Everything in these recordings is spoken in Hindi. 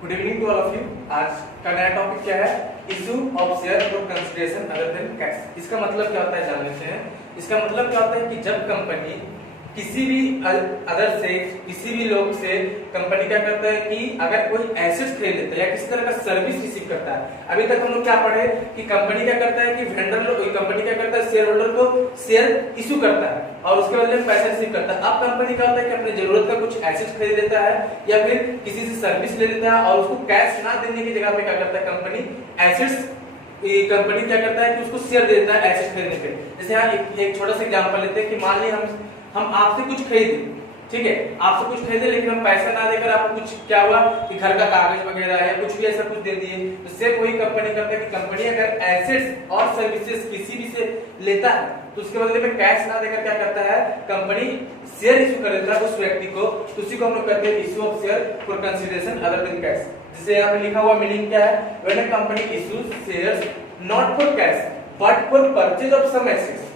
Good evening to all of you. आज का नया टॉपिक क्या है? Issue of share for consideration other than cash. इसका मतलब क्या होता है जान लेते हैं। इसका मतलब क्या होता है कि जब कंपनी किसी भी अदर से किसी भी लोग से कंपनी क्या करता है कि अगर कोई एसेट्स खरीद लेता है या किसी तरह का सर्विस रिसीव करता है। अभी तक हम लोग क्या पढ़े कि कंपनी क्या करता है कि वेंडर लोग कंपनी क्या करता है शेयर होल्डर को शेयर इशू करता है और उसके बदले में पैसा रिसीव करता है। अब कंपनी क्या होता है कि अपने जरूरत का कुछ एसेट्स खरीद लेता है या फिर किसी से सर्विस ले लेता है और उसको कैश ना देने की जगह पे क्या करता है कंपनी एसेट्स कंपनी क्या करता है कि उसको शेयर दे देता है एसेट्स खरीदने पे। जैसे यहाँ एक छोटा सा एग्जांपल लेते हैं कि मान लीजिए हम आपसे कुछ खरीदे, ठीक है, आपसे कुछ खरीदे लेकिन हम पैसा ना देकर आपको कुछ क्या हुआ कि घर का कागज वगैरह या कुछ भी ऐसा कुछ दे दिए। तो सेम वही कंपनी करता है कि कंपनी अगर एसेट्स और सर्विसेज किसी भी से लेता है तो उसके बदले में कैश ना देकर क्या करता है कंपनी शेयर इशू कर देता है उस व्यक्ति को। तो उसी को हम लोग कहते हैं issue of share for consideration other than cash. जैसे यहाँ पे लिखा हुआ मीनिंग क्या है? When a company issues shares not for cash but for purchase of some assets.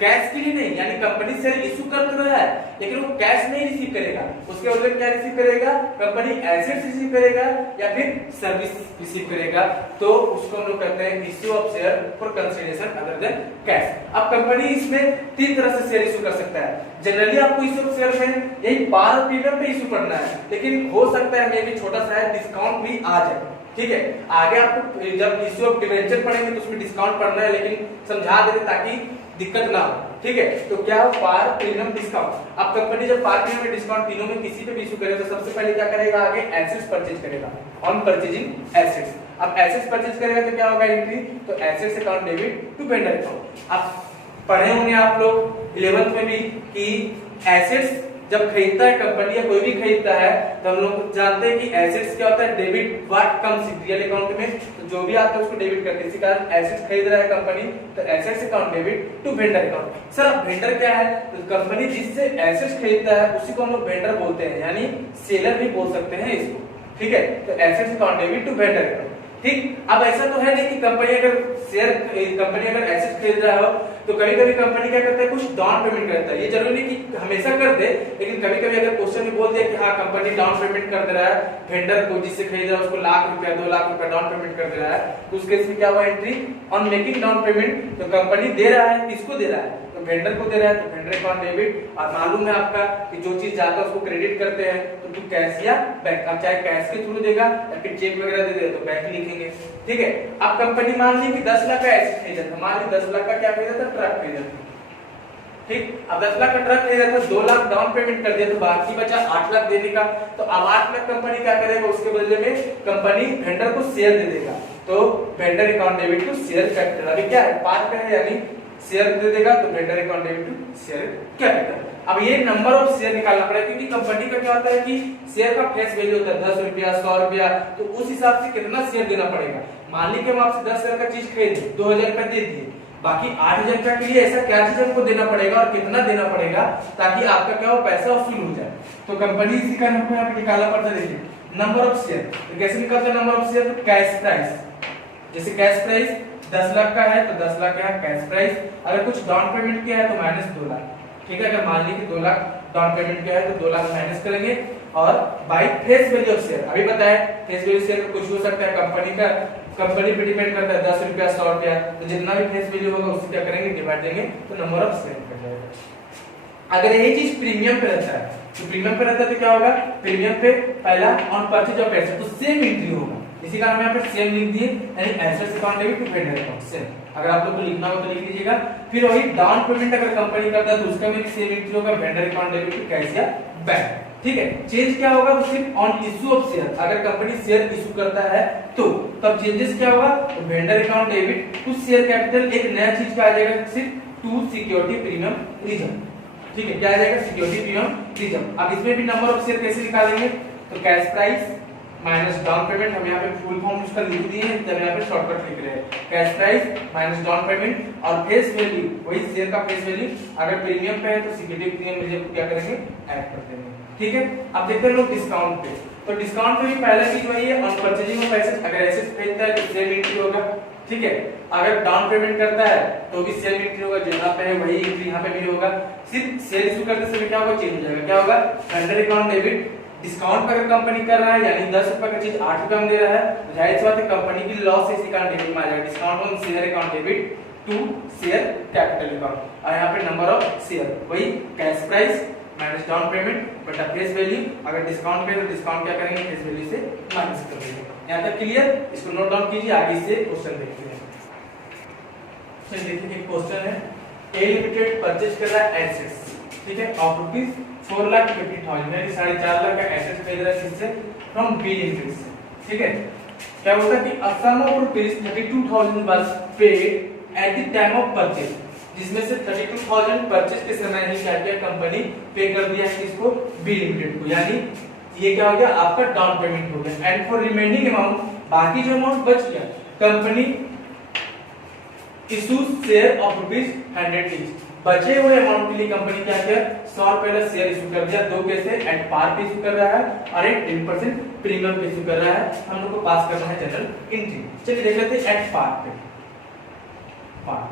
Cash के लिए नहीं, यानी कंपनी शेयर इशू कर तो रहा है लेकिन वो कैश नहीं रिसीव करेगा, उसके बदले क्या रिसीव करेगा? कंपनी एसेट्स रिसीव करेगा या फिर सर्विस रिसीव करेगा। तो उसको हम लोग कहते हैं issue of share for consideration other than cash. अब कंपनी इसमें तीन तरह से शेयर इशू कर सकता है। जनरली आपको इशू ऑफ शेयर में यही पार प्रीमियम पे इशू करना है, लेकिन हो सकता है मे भी छोटा सा डिस्काउंट भी आ जाए, ठीक है। आगे आपको जब इशू ऑफ डिवेंचर पढ़ेंगे तो उसमें डिस्काउंट पढ़ना है, लेकिन समझा देते ताकि दिक्कत ना हो, ठीक है। तो क्या हो? Par premium discount. अब कंपनी जब पार प्रीमियम डिस्काउंट तीनों में किसी पे भी इशू करेगा तो सबसे पहले क्या करेगा? आगे एसेट्स परचेज करेगा ऑन परचेजिंग एसेट्स। अब एसेट्स परचेज करेगा तो क्या होगा? एंट्री तो assets account debit to vendor account. अब पढ़े होंगे आप लोग 11th में भी कि एसेट्स जब खरीदता है कंपनी या कोई भी खरीदता है तो हम लोग जानते हैं कि एसेट्स क्या होता है? Debit what comes in real account में, तो जो भी आता है उसको डेबिट करते हैं। इसी कारण एसेट्स खरीद रहा है कंपनी तो assets account debit to vendor account. Sir अब वेंडर क्या है? तो कंपनी जिससे एसेट्स खरीदता है उसी को हम लोग वेंडर बोलते हैं, यानी सेलर भी बोल सकते हैं इसको, ठीक है। तो assets account debit to vendor account, ठीक। अब ऐसा तो है नहीं कि कंपनी अगर एसेट खरीद रहा हो तो कभी कभी कंपनी क्या करता है? कुछ डाउन पेमेंट करता है। ये जरूरी नहीं कि हमेशा कर दे, लेकिन कभी कभी अगर क्वेश्चन में बोल दिया कि हाँ कंपनी डाउन पेमेंट कर दे रहा है वेंडर को, जिससे खरीद रहा है उसको ₹1,00,000 ₹2,00,000 डाउन पेमेंट कर दे रहा है, तो उस केस में क्या हुआ? Entry on making down payment. तो कंपनी दे रहा है, किसको दे रहा है? तो वेंडर को दे रहा है, तो वेंडर अकाउंट डेबिट। और मालूम है आपका कि जो चीज जाता है उसको क्रेडिट करते हैं तो तू कैश या बैंक, अब चाहे कैश के थ्रू देगा या फिर चेक वगैरह दे दे तो बैंक लिखेंगे, ठीक है। अब कंपनी मान ली कि 10 लाख का एसेट खरीदा था, मान ली 10 लाख का क्या खरीदा था? ट्रक खरीदा था, ठीक। अब 10 लाख का ट्रक खरीदा था, 2 लाख डाउन पेमेंट कर दिया तो बाकी बचा 8 लाख देने का। तो अब 8 लाख कंपनी क्या करेगा? उसके बदले में कंपनी वेंडर को शेयर दे देगा, तो vendor account debit to share capital. अभी क्या है? पार का है, यानी शेयर दे देगा तो vendor account debit to share capital. अब ये नंबर ऑफ शेयर निकालना पड़ेगा क्योंकि कंपनी का क्या होता है कि शेयर का फेस वैल्यू होता है 10 रुपया 100 रुपया, तो उस हिसाब से कितना शेयर देना पड़ेगा। मान लीजिए हम आपसे 10 शेयर का चीज खरीदे 2,000 रुपया दे दिए, बाकी 8,000 रुपया के लिए ऐसा क्या चीज हमको देना पड़ेगा और कितना देना पड़ेगा ताकि आपका क्या हो? पैसा वसूल हो जाए। तो कंपनी इसी का हमको यहाँ पे निकालना पड़ता है। देखिए नंबर ऑफ शेयर, तो कैसे निकलता है नंबर ऑफ शेयर? तो कैश प्राइस, जैसे कैश प्राइस 10 लाख का है तो 10 लाख का कैश प्राइस। अगर कुछ डाउन पेमेंट किया है तो -2 लाख, ठीक है। अगर मान लीजिए 2 लाख डाउन पेमेंट किया है तो 2 लाख माइनस करेंगे और by face value of share. अभी बताया फेस वैल्यू शेयर कुछ हो सकता है, कंपनी पे डिपेंड करता है 10 रुपया 100 रुपया, तो जितना भी फेस वैल्यू होगा उससे क्या करेंगे? डिवाइड देंगे तो नंबर ऑफ शेयर निकल जाएगा। अगर यही चीज प्रीमियम पे रहता है तो प्रीमियम पे रहता है तो क्या होगा? प्रीमियम पे पहला ऑन परचेज ऑफ एसेट तो सेम एंट्री होगा, इसी कारण हम यहाँ पे सेम लिख दिए, यानी assets account debit to vendor account same. अगर आप लोग को लिखना हो तो लिख लीजिएगा। फिर वही डाउन पेमेंट अगर कंपनी करता है तो उसका भी सेम एंट्री होगा, vendor account debit to cash या बैंक, ठीक है। चेंज क्या होगा? सिर्फ ऑन इशू ऑफ शेयर, अगर कंपनी शेयर इशू करता है तो तब चेंजेस क्या होगा? Vendor account debit to share capital, एक नया चीज क्या आ जाएगा? सिर्फ टू सिक्योरिटी प्रीमियम रिजर्व, ठीक है। क्या आ जाएगा? Security premium reserve. अब इसमें भी नंबर ऑफ शेयर कैसे निकालेंगे? तो cash price minus down payment, हम यहाँ पे फुल फॉर्म उसका लिख दिए हैं, तब यहाँ पे शॉर्टकट लिख रहे हैं। Cash price minus down payment और फेस वैल्यू, वही शेयर का फेस वैल्यू। अगर प्रीमियम पे है तो सिक्योरिटी प्रीमियम रिजर्व को क्या करेंगे? ऐड कर देंगे, ठीक है। अब देखते हैं लोग डिस्काउंट पे, तो डिस्काउंट पे भी पहला चीज वही है ऑन परचेजिंग ऑफ एसेट्स। अगर एसेट्स खरीदता है तो सेम एंट्री होगा, ठीक है। अगर डाउन पेमेंट करता है तो भी सेम एंट्री होगा, जो यहाँ पे है वही एंट्री यहाँ पे भी होगा। सिर्फ शेयर इशू करते समय क्या होगा? चेंज हो जाएगा। क्या होगा? वेंडर अकाउंट डेबिट डिस्काउंट पर कंपनी कर रहा है यानी 10 रुपए का चीज 8 रुपए में दे रहा है, तो जाहिर सी बात है कंपनी की लॉस इसी अकाउंट डेबिट में आ जाएगा। Discount on share account debit to share capital account, और यहाँ पे नंबर ऑफ शेयर वही cash price minus down payment बटा फेस वैल्यू। अगर डिस्काउंट पे तो डिस्काउंट क्या करेंगे, फेस वैल्यू से माइनस कर देंगे। यहाँ तक क्लियर, इसको नोट डाउन कीजिए, आगे से क्वेश्चन देखते हैं। चलिए देखिए एक क्वेश्चन है, ए लिमिटेड परचेज कर रहा है एसेट्स, ठीक है, ऑफ रुपीज 4,50,000 यानी 4.5 लाख का एसेट्स खरीद रहा है किससे, फ्रॉम बी लिमिटेड से, ठीक है। क्या होता है कि a sum of rupees 32,000 was paid at the time of purchase, जिसमें से 32,000 परचेज के समय ही क्या किया कंपनी पे कर दिया है किसको, बी लिमिटेड को, यानी ये क्या हो गया आपका डाउन पेमेंट हो गया। एंड फॉर रिमेनिंग अमाउंट, बाकी जो अमाउंट बच गया, company issue share of rupees 100 each, बचे हुए अमाउंट के लिए कंपनी क्या किया 100 रुपए का शेयर इशू कर दिया, दो कैसे एट पार पे इशू कर रहा है और एक 10% प्रीमियम पे इशू कर रहा है। हम लोग को पास करना है जनरल एंट्री। चलिए देख लेते हैं एट पार पे। पार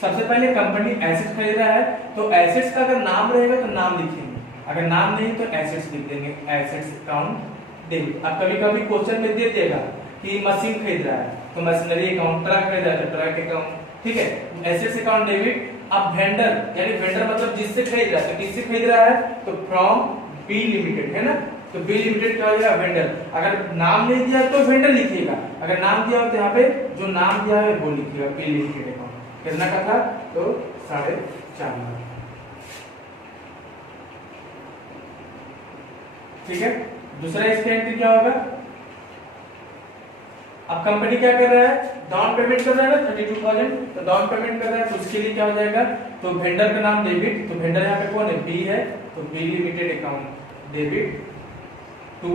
सबसे पहले कंपनी एसेट्स खरीद रहा है, तो एसेट्स का अगर नाम रहेगा तो नाम लिखेंगे, अगर नाम नहीं तो एसेट्स लिख देंगे, एसेट्स अकाउंट डेबिट। अब कभी कभी क्वेश्चन में दे देगा कि मशीन खरीद रहा है तो मशीनरी अकाउंट, ट्रक खरीद रहा है तो ट्रक अकाउंट, ठीक है, एसेट्स अकाउंट डेबिट। अब वेंडर यानी वेंडर मतलब जिससे खरीद रहा है, तो किससे खरीद रहा है तो फ्रॉम बी लिमिटेड, है ना, तो बी लिमिटेड क्या हो जाएगा वेंडर। अगर नाम नहीं दिया तो वेंडर लिखिएगा, अगर नाम दिया हो तो यहाँ पे जो नाम दिया है वो लिखिएगा, बी लिमिटेड अकाउंट। कितना का था तो 4.5 लाख, ठीक है। दूसरा इसका एंट्री क्या होगा, अब कंपनी क्या कर रहा है डाउन पेमेंट कर रहा है ना 32,000, तो डाउन पेमेंट कर रहा है तो उसके लिए क्या हो जाएगा, तो वेंडर का नाम डेबिट, तो वेंडर यहाँ पे कौन है बी है, तो B limited account debit to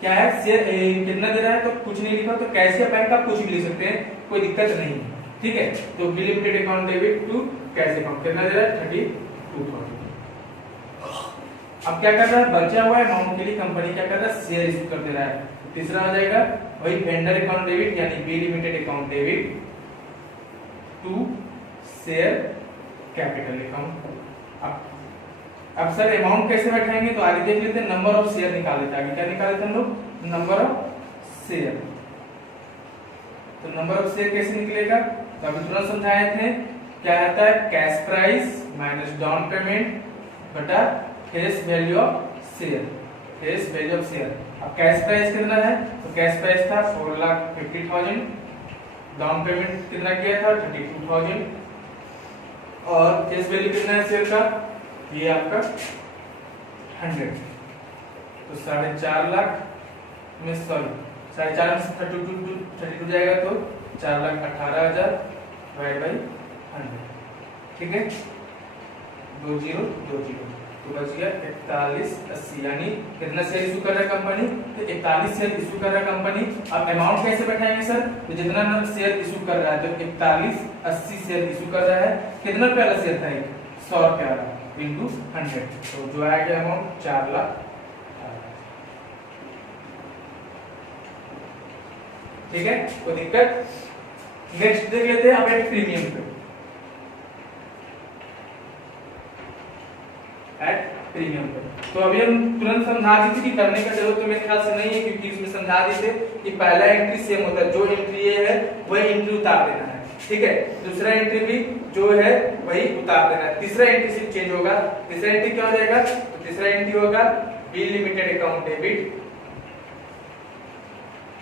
क्या है शेयर कितना दे रहा है, तो कुछ नहीं लिखा, तो कैश या बैंक आप कुछ भी लिख सकते हैं, कोई दिक्कत नहीं, ठीक है। तो B limited account debit to cash account कितना दे रहा है 32,000। अब क्या कर रहा है, बचा हुआ अमाउंट के लिए कंपनी क्या कर रहा है शेयर इशू कर दे रहा है। तीसरा हो जाएगा वही वेंडर अकाउंट डेबिट यानी B limited account debit to share capital account. अब सर अमाउंट कैसे बैठाएंगे, तो आगे देख लेते हैं, नंबर ऑफ शेयर निकाल लेते हैं। आगे क्या निकाल लेते हैं हम लोग, नंबर ऑफ शेयर। तो नंबर ऑफ शेयर कैसे निकलेगा, तो अभी तुरंत समझाए थे, क्या आता है cash price minus down payment बटा face value of share, face value of share. अब कैश प्राइस कितना है, तो कैश प्राइस था 4,50,000, डाउन पेमेंट कितना किया था 32,000, और फेस वैल्यू कितना है शेयर का, ये आपका 100, तो 4.5 लाख में सॉरी 4.5 में 32 जाएगा तो 4,18,000 डिवाइड बाई 100, ठीक है, 2020 तो बच गया 4180, यानी कितना शेयर इशू कर रहा है कंपनी, तो 41 शेयर इशू कर रहा है कंपनी। अब अमाउंट कैसे बैठाएंगे सर, तो जितना शेयर इशू कर रहा है तो 4180 शेयर इशू कर रहा है, कितना रुपया वाला शेयर था, 100 रुपया वाला इंटू 100, तो जो आएगा अमाउंट 4 लाख, ठीक है, कोई दिक्कत। नेक्स्ट देख लेते हैं अब एक प्रीमियम पे, एट प्रीमियम पे। तो अभी हम तुरंत समझा दी थी कि करने का जरूरत तो मेरे ख्याल से नहीं है, क्योंकि इसमें समझा दी थे कि पहला एंट्री सेम होता है, जो एंट्री ये है वही एंट्री उतार देना है, ठीक है। दूसरा एंट्री भी जो है वही उतार देना है, तीसरा एंट्री सिर्फ चेंज होगा। तीसरा एंट्री क्या हो जाएगा, तो तीसरा एंट्री होगा B limited account debit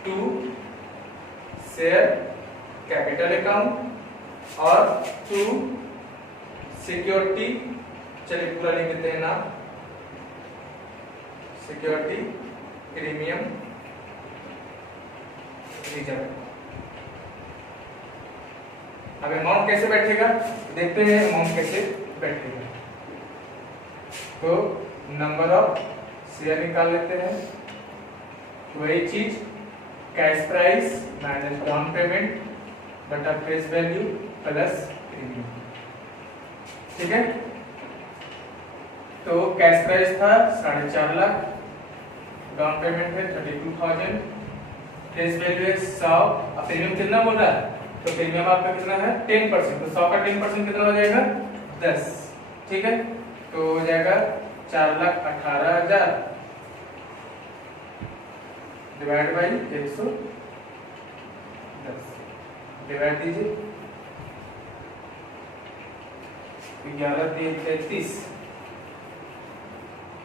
to share capital account और टू सिक्योरिटी, चलिए पूरा लिख देते हैं नाम, सिक्योरिटी प्रीमियम रिजर्व। अब अमाउंट कैसे बैठेगा देखते हैं, अमाउंट कैसे बैठेगा, तो नंबर ऑफ शेयर निकाल लेते हैं, वही चीज cash price minus down payment बटा फेस वैल्यू प्लस प्रीमियम, ठीक है। तो कैश प्राइस था 4.5 लाख, डाउन पेमेंट है 32,000, फेस वैल्यू है 100, अब प्रीमियम कितना बोल रहा है, तो प्रीमियम आपका कितना है 10%, तो 100 का 10% कितना हो जाएगा 10, ठीक है। तो हो जाएगा 4,18,000 डिवाइड बाई 110 डिवाइड दीजिए 11,33।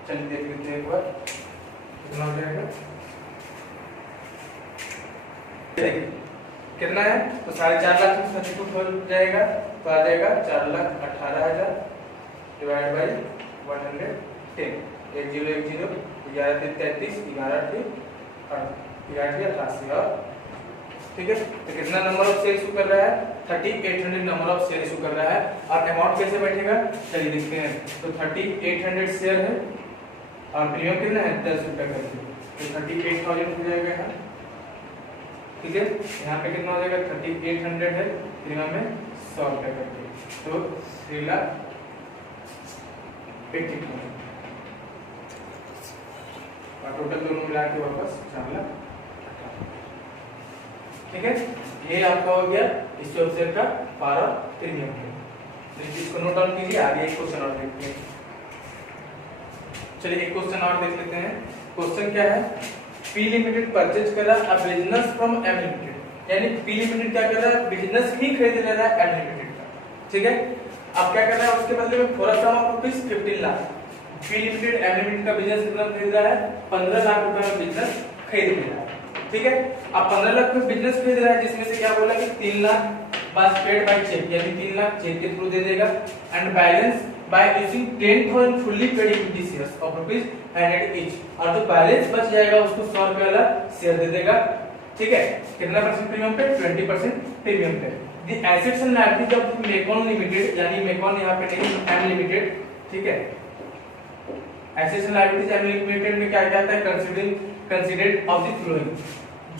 चलिए देख लेते हैं एक बार कितना हो जाएगा। कितना है तो 4.5 लाख से हो जाएगा तो आ जाएगा 4,18,000 डिवाइड बाई 110 1010 11,33 11,88 और ठीक है। तो कितना नंबर ऑफ शेयर इशू कर रहा है 3800 नंबर ऑफ शेयर इशू कर रहा है। और अमाउंट कैसे बैठेगा चलिए देखते हैं। तो 3800 शेयर है और प्रीमियम कितना है 10 रुपए करके तो 38,000 हो जाएगा यहाँ ठीक है। यहाँ पे कितना हो जाएगा 3800 है प्रीमियम में 100 रुपए करके तो 3,80,000 और टोटल दोनों मिला के वापस 4,00,000 ठीक है। ये आपका हो गया इस शेयर का पार और प्रीमियम है। तो इसको नोट डाउन कीजिए। आगे एक क्वेश्चन और देखते हैं। चलिए एक क्वेश्चन और देख लेते हैं। क्वेश्चन क्या है पी लिमिटेड परचेज कर रहा है बिजनेस फ्रॉम एम लिमिटेड यानी पी लिमिटेड क्या कर रहा है बिजनेस ही खरीद ले रहा है एम लिमिटेड का ठीक है। अब क्या कर रहा है उसके बदले में थोड़ा सा rupees 15 lakh P limited M limited का बिजनेस कितना खरीद रहा है 15 लाख रुपए में बिजनेस खरीद ले रहा है ठीक है। अब 15 लाख में बिजनेस खरीद रहा है जिसमें से क्या बोला कि 3 लाख बस पेड बाय चेक यानी 3 लाख चेक के थ्रू दे देगा and balance by using 10,000 fully paid equity shares of ₹100 each और जो बैलेंस बच जाएगा उसको 100 रुपए वाला शेयर दे देगा ठीक है। कितना परसेंट प्रीमियम पे 20% प्रीमियम पे। The assets and liabilities of Mecon limited यानी मेकॉन यहां पे नहीं एम लिमिटेड ठीक है। Assets and liabilities M limited में क्या क्या आता है कंसीडर्ड ऑफ द फ्लोइंग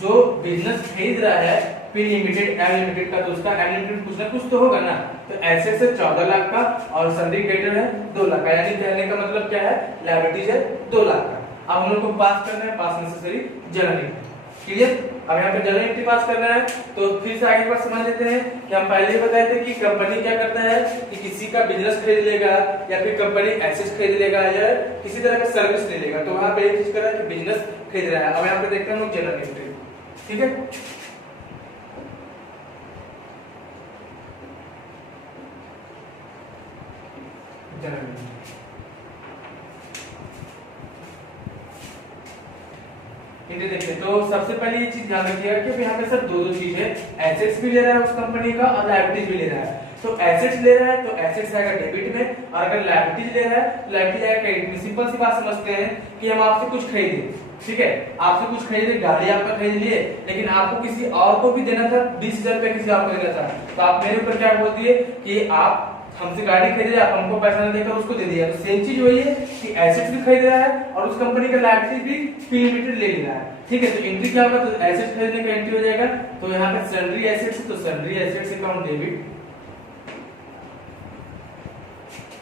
जो बिजनेस खरीद रहा है पी लिमिटेड एम लिमिटेड का तो उसका एम लिमिटेड कुछ ना कुछ तो होगा ना। तो एसेट्स है 14 लाख का और सन्ड्री क्रेडिटर है 2 लाख का यानी कहने का मतलब क्या है लायबिलिटीज है 2 लाख का। अब हम लोग को पास करना है पास नेसेसरी जनरल एंट्री क्लियर। अब यहाँ पे जनरल एंट्री पास करना है तो फिर से आगे बार समझ लेते हैं कि हम पहले ही बताए थे कि कंपनी क्या करता है कि किसी का बिजनेस खरीद लेगा या फिर कंपनी एसेट्स खरीद लेगा या किसी तरह का सर्विस ले लेगा तो वहां पे एक चीज कर रहा है कि बिजनेस खरीद रहा है। अब यहाँ पे देखते हैं हम लोग जनरल एंट्री ठीक है। जनरल एंट्री देखते हैं तो सबसे पहले ये चीज ध्यान रखिएगा कि यहाँ पे सर दो चीज है एसेट्स भी ले रहा है उस कंपनी का और लायबिलिटीज भी ले रहा है। तो एसेट्स ले रहा है तो एसेट्स आएगा डेबिट में और अगर लायबिलिटीज ले रहा है तो लायबिलिटीज आएगा क्रेडिट में। सिंपल सी बात समझते हैं कि हम आपसे कुछ खरीदे ठीक है आपसे कुछ खरीदे गाड़ी आपका खरीद लिए लेकिन आपको किसी और को भी देना था 20,000 रुपए किसी और को देना था तो आप मेरे ऊपर क्या बोल दिए कि आप हमसे गाड़ी खरीदे आप हमको पैसा नहीं देकर उसको दे दिया। तो सेम चीज वही है कि एसेट्स भी खरीद रहा है और उस कंपनी का लायबिलिटी भी पी लिमिटेड ले रहा है ठीक है। तो एंट्री क्या होगा तो एसेट्स खरीदने का एंट्री हो जाएगा तो यहाँ पे सन्ड्री एसेट्स तो सन्ड्री एसेट्स अकाउंट डेबिट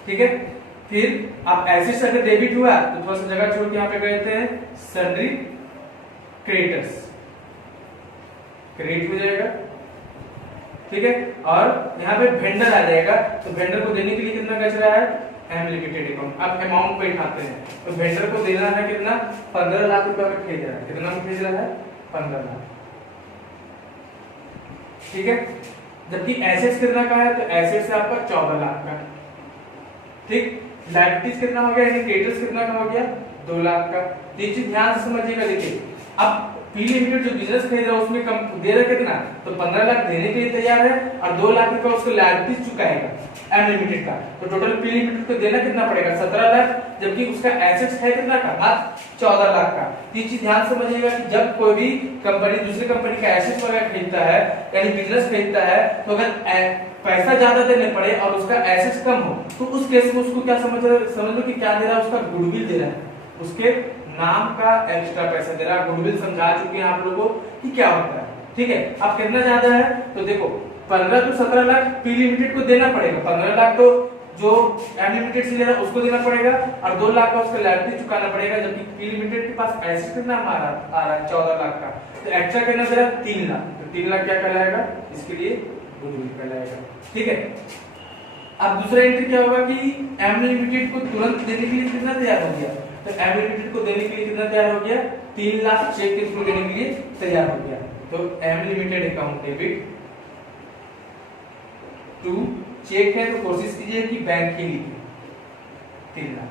ठीक है। फिर आप एसेट्स अगर डेबिट हुआ तो थोड़ा सा जगह छोड़ के यहाँ पे कहते हैं सन्ड्री क्रेडिटर्स क्रेडिट हो जाएगा ठीक है। और यहाँ पे वेंडर आ जाएगा तो वेंडर को देने के लिए कितना बच रहा है एम लिमिटेड अकाउंट। अब अमाउंट पे उठाते हैं तो वेंडर को देना है कितना 15 लाख रुपए में खरीद रहा है कितना में खरीद रहा है 15 लाख ठीक है। जबकि एसेट्स कितना का है तो एसेट्स है आपका 14 लाख का ठीक। लायबिलिटीज कितना हो गया यानी क्रेडिटर्स कितना का हो गया 2 लाख का। ये चीज ध्यान से समझिएगा। देखिए अब पी लिमिटेड जो बिजनेस खरीद रहा है उसमें कम दे रहा कितना तो 15 लाख देने के लिए तैयार है और 2 लाख रुपए उसको लायबिलिटीज चुकाएगा एम लिमिटेड का। तो टोटल पी लिमिटेड को देना कितना पड़ेगा 17 लाख जबकि उसका एसेट्स है कितना का मात्र 14 लाख का। ये चीज ध्यान समझिएगा कि जब कोई भी कंपनी दूसरी कंपनी का एसेट्स वगैरह खरीदता है यानी बिजनेस खरीदता है तो अगर पैसा ज्यादा देने पड़े और उसका एसेट्स कम हो तो उस केस में उसको क्या समझ लो कि क्या दे रहा है उसका गुडविल दे रहा है उसके नाम का एक्स्ट्रा पैसा दे रहा है। गुडविल समझा चुके हैं आप लोगों को कि क्या होता है ठीक है। अब कितना ज्यादा है तो देखो 15 to 17 लाख पी लिमिटेड को देना पड़ेगा 15 लाख तो जो एम लिमिटेड से ले रहा है उसको देना पड़ेगा और 2 लाख का उसका लायबिलिटी चुकाना पड़ेगा जबकि पी लिमिटेड के पास एसेट कितना आ रहा है 14 लाख का। तो एक्स्ट्रा कितना दे रहा है 3 लाख तो 3 लाख क्या कहलाएगा इसके लिए गुडविल कहलाएगा ठीक है। अब दूसरा एंट्री क्या होगा कि एम लिमिटेड को तुरंत देने के लिए कितना तैयार हो गया, तो एम लिमिटेड को देने के लिए कितना तैयार हो गया, 3 लाख चेक के थ्रू देने के लिए तैयार हो गया। तो M limited account debit to check है तो कोशिश कीजिए कि बैंक ही लिखे 3 लाख,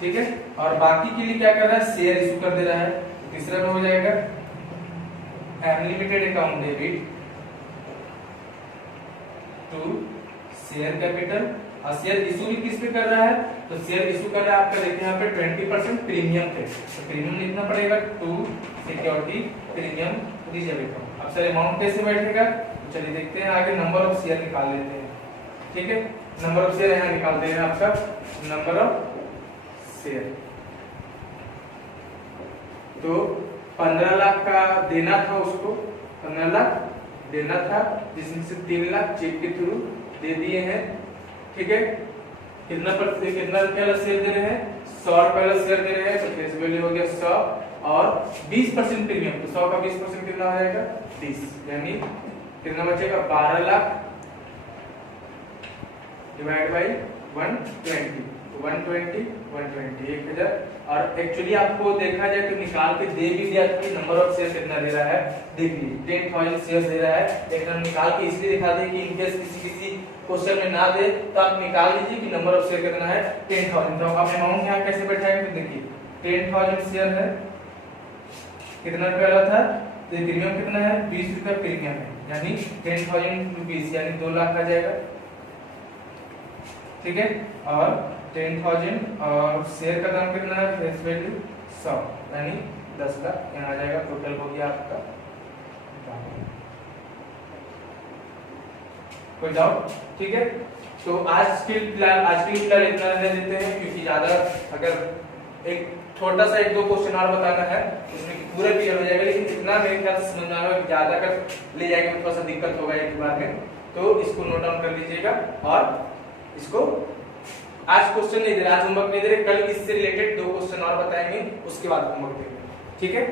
ठीक है। और बाकी के लिए क्या कर रहा है, शेयर इशू कर दे रहा है। तो तीसरा में हो जाएगा M limited account debit to share capital, और शेयर इशू भी किस पे कर रहा है, तो शेयर इशू कर रहा है आपका, देखिए यहाँ पे 20% प्रीमियम पे, तो प्रीमियम लिखना पड़ेगा टू सिक्योरिटी प्रीमियम रिजर्व। अब सर अमाउंट कैसे बैठेगा, तो चलिए देखते हैं आगे, नंबर ऑफ शेयर निकाल लेते हैं, ठीक है। नंबर ऑफ शेयर यहाँ निकालते हैं आपका, नंबर ऑफ शेयर, तो 15 लाख का देना था उसको, 15 लाख देना था, जिसमें से 3 लाख चेक के थ्रू दे दिए हैं, ठीक है। कितना रुपया शेयर दे रहे हैं, 100 रुपया शेयर दे रहे हैं, तो फेस वैल्यू हो गया 100 और 20% प्रीमियम, तो 100 का 20% कितना हो जाएगा 30, यानी कितना बचेगा 12 लाख डिवाइड बाई 120, 120 1000। और एक्चुअली आपको देखा जाए तो निकाल के दे भी दिया कि नंबर ऑफ शेयर कितना दे रहा है, देख लीजिए 10,000 शेयर दे रहा है, लेकिन हम निकाल के इसलिए दिखा दें कि इनकेस किसी क्वेश्चन में ना दे तो आप निकाल लीजिए कि नंबर ऑफ शेयर कितना है 10,000। तो अब अमाउंट यहाँ कैसे बैठाएंगे, तो देखिए 10,000 शेयर है, कितना रुपया था, तो प्रीमियम कितना है 20 रुपया प्रीमियम है, यानी 10,000 रुपीज यानी 2 लाख आ जाएगा, ठीक है। और 10,000 और शेयर का दाम कितना है, फेस वैल्यू 100 यानी 10 लाख यहाँ आ जाएगा, टोटल हो गया आपका। कोई डाउट, ठीक है। तो आज के फिलहाल इतना रहने देते हैं, क्योंकि ज्यादा अगर एक छोटा सा 1-2 क्वेश्चन और बताना है उसमें पूरा क्लियर हो जाएगा, लेकिन इतना मेरे ख्याल से समझ में आएगा, ज्यादा कर ले जाएंगे तो थोड़ा सा दिक्कत होगा एक बार में, तो इसको नोट डाउन कर लीजिएगा। और इसको आज क्वेश्चन नहीं दे रहे, आज होमवर्क नहीं दे रहे, कल इससे रिलेटेड 2 क्वेश्चन और बताएंगे, उसके बाद होमवर्क देंगे, ठीक है।